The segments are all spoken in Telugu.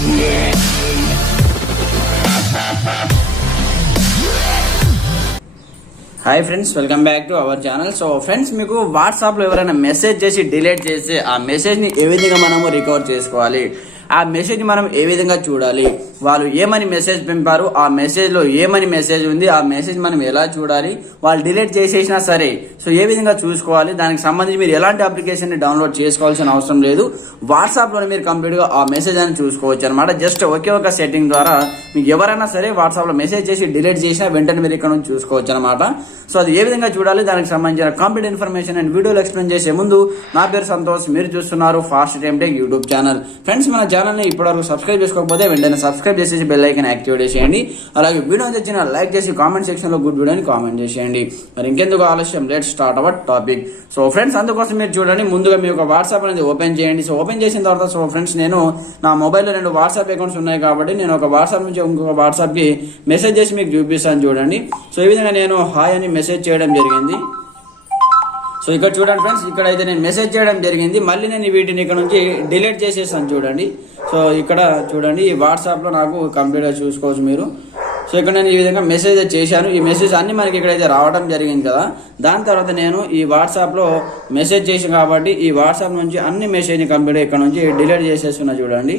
Hi friends, welcome back to our channel. So friends, మీకు వాట్సాప్లో ఎవరైనా మెసేజ్ చేసి డిలీట్ చేసి ఆ మెసేజ్ని ఏ విధంగా మనము రికవర్ చేసుకోవాలి, ఆ మెసేజ్ మనం ఏ విధంగా చూడాలి, వాళ్ళు ఏమని మెసేజ్ పంపారు, ఆ మెసేజ్లో ఏమని మెసేజ్ ఉంది, ఆ మెసేజ్ మనం ఎలా చూడాలి, వాళ్ళు డిలీట్ చేసేసినా సరే సో ఏ విధంగా చూసుకోవాలి, దానికి సంబంధించి మీరు ఎలాంటి అప్లికేషన్ని డౌన్లోడ్ చేసుకోవాల్సిన అవసరం లేదు. వాట్సాప్లో మీరు కంప్లీట్గా ఆ మెసేజ్ అని చూసుకోవచ్చు అనమాట. జస్ట్ ఒకే ఒక సెట్టింగ్ ద్వారా మీకు ఎవరైనా సరే వాట్సాప్లో మెసేజ్ చేసి డిలీట్ చేసినా వెంటనే మీరు ఇక్కడ నుంచి చూసుకోవచ్చు అనమాట. సో అది ఏ విధంగా చూడాలి, దానికి సంబంధించిన కంప్లీట్ ఇన్ఫర్మేషన్ అండ్ వీడియోలో ఎక్స్ప్లెయిన్ చేసే ముందు, నా పేరు సంతోష్, మీరు చూస్తున్నారు fast time tech YouTube channel. Friends, మన ఛానల్ని ఇప్పటివరకు సబ్స్క్రైబ్ చేసుకోకపోతే వెంటనే సబ్స్క్రైబ్ చేసేసి బెల్ ఐకాన్ యాక్టివేట్ చేయండి. అలాగే వీడియో తెచ్చిన లైక్ చేసి కామెంట్ సెక్షన్లో గుడ్ వీడియోని కామెంట్ చేసేయండి. మరి ఇంకెందుకు ఆలస్యం, let's start our topic. So friends, అందుకోసం మీరు చూడండి, ముందుగా మీ యొక్క వాట్సాప్ అనేది ఓపెన్ చేయండి. సో ఓపెన్ చేసిన తర్వాత సో ఫ్రెండ్స్, నేను నా మొబైల్లో 2 వాట్సాప్ అకౌంట్స్ ఉన్నాయి కాబట్టి నేను ఒక వాట్సాప్ నుంచి ఇంకొక వాట్సాప్కి మెసేజ్ చేసి మీకు చూపిస్తాను చూడండి. సో ఈ విధంగా నేను హాయ్ అని మెసేజ్ చేయడం జరిగింది. సో ఇక్కడ చూడండి ఫ్రెండ్స్, ఇక్కడైతే నేను మెసేజ్ చేయడం జరిగింది. మళ్ళీ నేను వీటిని ఇక్కడ నుంచి డిలీట్ చేసేసాను చూడండి. సో ఇక్కడ చూడండి, ఈ వాట్సాప్లో నాకు కంప్లీట్గా చూసుకోవచ్చు మీరు. సో ఇక్కడ నేను ఈ విధంగా మెసేజ్ చేశాను. ఈ మెసేజ్ అన్ని మనకి ఇక్కడైతే రావడం జరిగింది కదా. దాని తర్వాత నేను ఈ వాట్సాప్లో మెసేజ్ చేసాను కాబట్టి ఈ వాట్సాప్ నుంచి అన్ని మెసేజ్ని కంప్లీట్గా ఇక్కడ నుంచి డిలీట్ చేసేస్తున్నా చూడండి.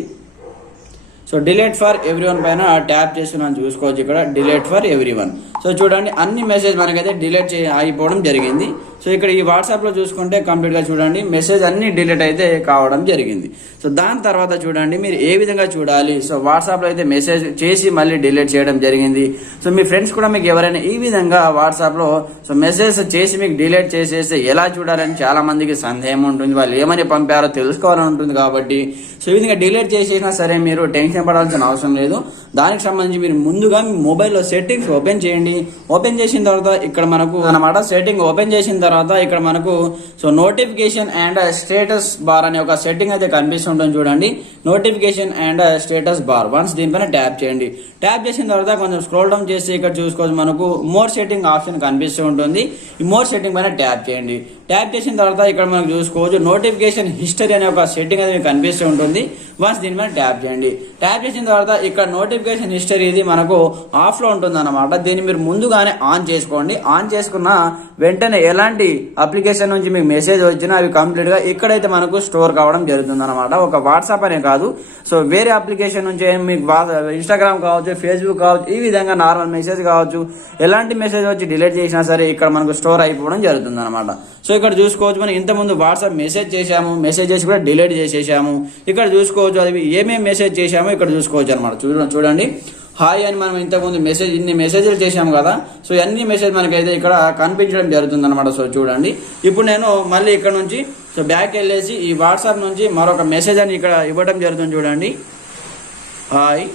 సో డిలీట్ ఫర్ ఎవ్రీవన్ పైన ట్యాప్ చేస్తున్నాను చూసుకోవచ్చు. ఇక్కడ డిలీట్ ఫర్ ఎవ్రీవన్. సో చూడండి, అన్ని మెసేజ్ మనకైతే డిలీట్ అయిపోవడం జరిగింది. సో ఇక్కడ ఈ వాట్సాప్లో చూసుకుంటే కంప్లీట్గా చూడండి మెసేజ్ అన్ని డిలీట్ అయితే కావడం జరిగింది. సో దాని తర్వాత చూడండి మీరు ఏ విధంగా చూడాలి. సో వాట్సాప్లో అయితే మెసేజ్ చేసి మళ్ళీ డిలీట్ చేయడం జరిగింది. సో మీ ఫ్రెండ్స్ కూడా మీకు ఎవరైనా ఈ విధంగా వాట్సాప్లో సో మెసేజ్ చేసి మీకు డిలీట్ చేసేస్తే ఎలా చూడాలని చాలా మందికి సందేహం ఉంటుంది. వాళ్ళు ఏమని పంపారో తెలుసుకోవాలని ఉంటుంది కాబట్టి సో ఈ విధంగా డిలీట్ చేసేసినా సరే మీరు టెన్షన్ పడాల్సిన అవసరం లేదు. దానికి సంబంధించి మీరు ముందుగా మీ మొబైల్లో సెట్టింగ్స్ ఓపెన్ చేయండి. ఓపెన్ చేసిన తర్వాత ఇక్కడ మనకు అన్నమాట సెట్టింగ్ ఓపెన్ చేసిన తర్వాత ఇక్కడ మనకు so notification and status bar అనే ఒక సెట్టింగ్ అయితే కనిపిస్తుంటుంది చూడండి. Notification and status bar, once దీనిపైన ట్యాప్ చేయండి. ట్యాప్ చేసిన తర్వాత కొంచెం స్క్రోల్ డౌన్ చేసి ఇక్కడ చూసుకోవచ్చు మనకు మోర్ సెట్టింగ్ ఆప్షన్ కనిపిస్తూ ఉంటుంది. ఈ మోర్ సెట్టింగ్ పైన ట్యాప్ చేయండి. ట్యాప్ చేసిన తర్వాత ఇక్కడ మనకు చూసుకోవచ్చు నోటిఫికేషన్ హిస్టరీ అనే ఒక సెట్టింగ్ అనేది కనిపిస్తూ ఉంటుంది. వన్స్ దీనిపైన ట్యాప్ చేయండి. ట్యాప్ చేసిన తర్వాత ఇక్కడ నోటిఫికేషన్ హిస్టరీ ఇది మనకు ఆఫ్లో ఉంటుంది అన్నమాట. దీన్ని మీరు ముందుగానే ఆన్ చేసుకోండి. ఆన్ చేసుకున్న వెంటనే ఎలాంటి అప్లికేషన్ నుంచి మీకు మెసేజ్ వచ్చినా అవి కంప్లీట్గా ఇక్కడైతే మనకు స్టోర్ కావడం జరుగుతుంది అనమాట. ఒక వాట్సాప్ అనే కాదు, సో వేరే అప్లికేషన్ నుంచి మీకు ఇన్స్టాగ్రామ్ కావచ్చు, ఫేస్బుక్ కావచ్చు, ఈ విధంగా నార్మల్ మెసేజ్ కావచ్చు, ఎలాంటి మెసేజ్ వచ్చి డిలీట్ చేసినా సరే ఇక్కడ మనకు స్టోర్ అయిపోవడం జరుగుతుంది అనమాట. సో ఇక్కడ చూసుకోవచ్చు మనం ఇంతకుముందు వాట్సాప్ మెసేజ్ చేసాము, మెసేజ్ చేసి కూడా డిలీట్ చేసేసాము. ఇక్కడ చూసుకోవచ్చు అది ఏమేమి మెసేజ్ చేసామో ఇక్కడ చూసుకోవచ్చు అనమాట. చూడండి, హాయ్ అని మనం ఇంతకుముందు మెసేజ్ ఇన్ని మెసేజ్లు చేసాము కదా. సో అన్ని మెసేజ్ మనకైతే ఇక్కడ కనిపించడం జరుగుతుంది అనమాట. సో చూడండి, ఇప్పుడు నేను మళ్ళీ ఇక్కడ నుంచి సో బ్యాక్ వెళ్ళేసి ఈ వాట్సాప్ నుంచి మరొక మెసేజ్ అని ఇక్కడ ఇవ్వడం జరుగుతుంది చూడండి. హాయ్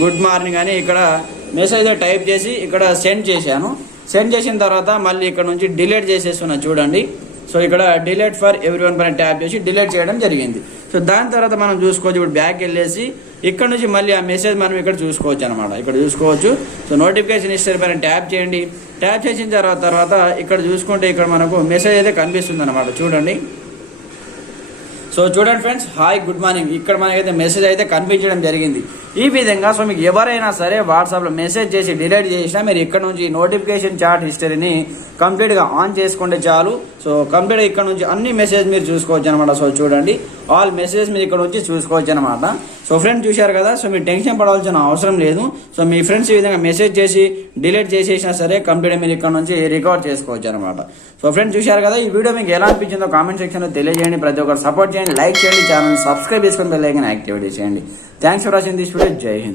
గుడ్ మార్నింగ్ అని ఇక్కడ మెసేజ్ టైప్ చేసి ఇక్కడ సెండ్ చేశాను. సెండ్ చేసిన తర్వాత మళ్ళీ ఇక్కడ నుంచి డిలీట్ చేసేస్తున్నా చూడండి. సో ఇక్కడ డిలీట్ ఫర్ ఎవ్రీవన్ పైన ట్యాప్ చేసి డిలీట్ చేయడం జరిగింది. సో దాని తర్వాత మనం చూసుకోవచ్చు, ఇప్పుడు బ్యాక్ వెళ్ళేసి ఇక్కడ నుంచి మళ్ళీ ఆ మెసేజ్ మనం ఇక్కడ చూసుకోవచ్చు అనమాట. ఇక్కడ చూసుకోవచ్చు. సో నోటిఫికేషన్ హిస్టరీ పైన ట్యాప్ చేయండి. ట్యాప్ చేసిన తర్వాత ఇక్కడ చూసుకుంటే ఇక్కడ మనకు మెసేజ్ అయితే కనిపిస్తుంది అనమాట చూడండి. సో చూడండి ఫ్రెండ్స్, హాయ్ గుడ్ మార్నింగ్ ఇక్కడ మనకైతే మెసేజ్ అయితే కనిపించడం జరిగింది. ఈ విధంగా సో మీకు ఎవరైనా సరే వాట్సాప్లో మెసేజ్ చేసి డిలీట్ చేసినా మీరు ఇక్కడ నుంచి నోటిఫికేషన్ చాట్ హిస్టరీని కంప్లీట్గా ఆన్ చేసుకుంటే చాలు. సో కంప్లీట్గా ఇక్కడ నుంచి అన్ని మెసేజ్ మీరు చూసుకోవచ్చు అనమాట. సో చూడండి, ఆల్ మెసేజ్ మీరు ఇక్కడ నుంచి చూసుకోవచ్చు అనమాట. సో ఫ్రెండ్స్ చూశారు కదా. సో మీరు టెన్షన్ పడాల్సిన అవసరం లేదు. సో మీ ఫ్రెండ్స్ ఈ విధంగా మెసేజ్ చేసి డిలీట్ చేసేసినా సరే కంప్లీట్గా మీరు ఇక్కడ నుంచి రికవర్ చేసుకోవచ్చు అనమాట. సో ఫ్రెండ్స్ చూశారు కదా. ఈ వీడియో మీకు ఎలా అనిపించిందో కామెంట్ సెక్షన్లో తెలియజేయండి. ప్రతి ఒక్కరు సపోర్ట్ చేయండి, లైక్ చేయండి, ఛానల్ సబ్స్క్రైబ్ చేసుకుని బెల్ ఐకాన్ యాక్టివేట్ చేయండి. Thanks for watching this video. జై హింద్.